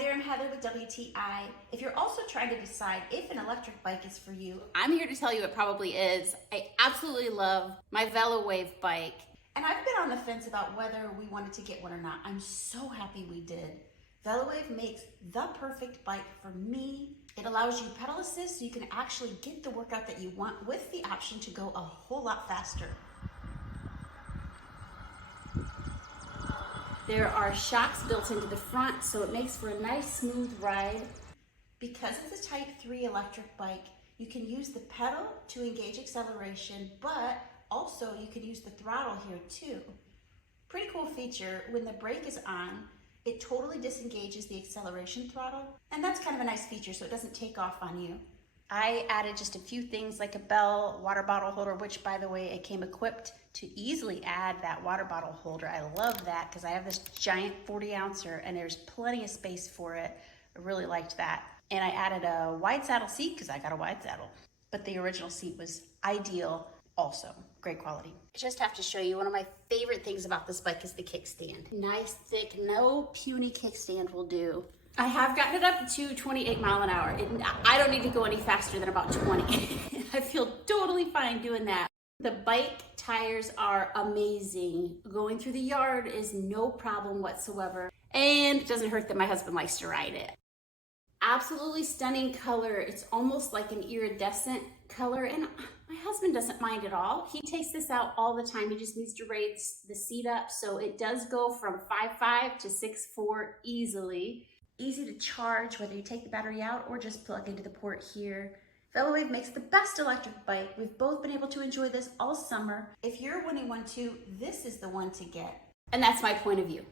there, I'm Heather with WTI. If you're also trying to decide if an electric bike is for you, I'm here to tell you it probably is. I absolutely love my VELOWAVE bike. and I've been on the fence about whether we wanted to get one or not. I'm so happy we did. VELOWAVE makes the perfect bike for me. It allows you pedal assist so you can actually get the workout that you want with the option to go a whole lot faster. There are shocks built into the front, so it makes for a nice smooth ride. Because it's a Type 3 electric bike, you can use the pedal to engage acceleration, but also you can use the throttle here too. Pretty cool feature, when the brake is on, it totally disengages the acceleration throttle, and that's kind of a nice feature so it doesn't take off on you. I added just a few things like a bell, water bottle holder, which by the way, it came equipped to easily add that water bottle holder. I love that because I have this giant 40-ouncer and there's plenty of space for it. I really liked that. And I added a wide saddle seat because I got a wide saddle, but the original seat was ideal also. Great quality. I just have to show you one of my favorite things about this bike is the kickstand. Nice, thick, no puny kickstand will do. I have gotten it up to 28 mile an hour. I don't need to go any faster than about 20. I feel totally fine doing that. The bike tires are amazing. Going through the yard is no problem whatsoever. And it doesn't hurt that my husband likes to ride it. Absolutely stunning color. It's almost like an iridescent color, and my husband doesn't mind at all. He takes this out all the time. He just needs to raise the seat up, so it does go from 5'5" to 6'4" easily. Easy to charge, whether you take the battery out or just plug into the port here. VELOWAVE makes the best electric bike. We've both been able to enjoy this all summer. If you're wanting one too, this is the one to get. And that's my point of view.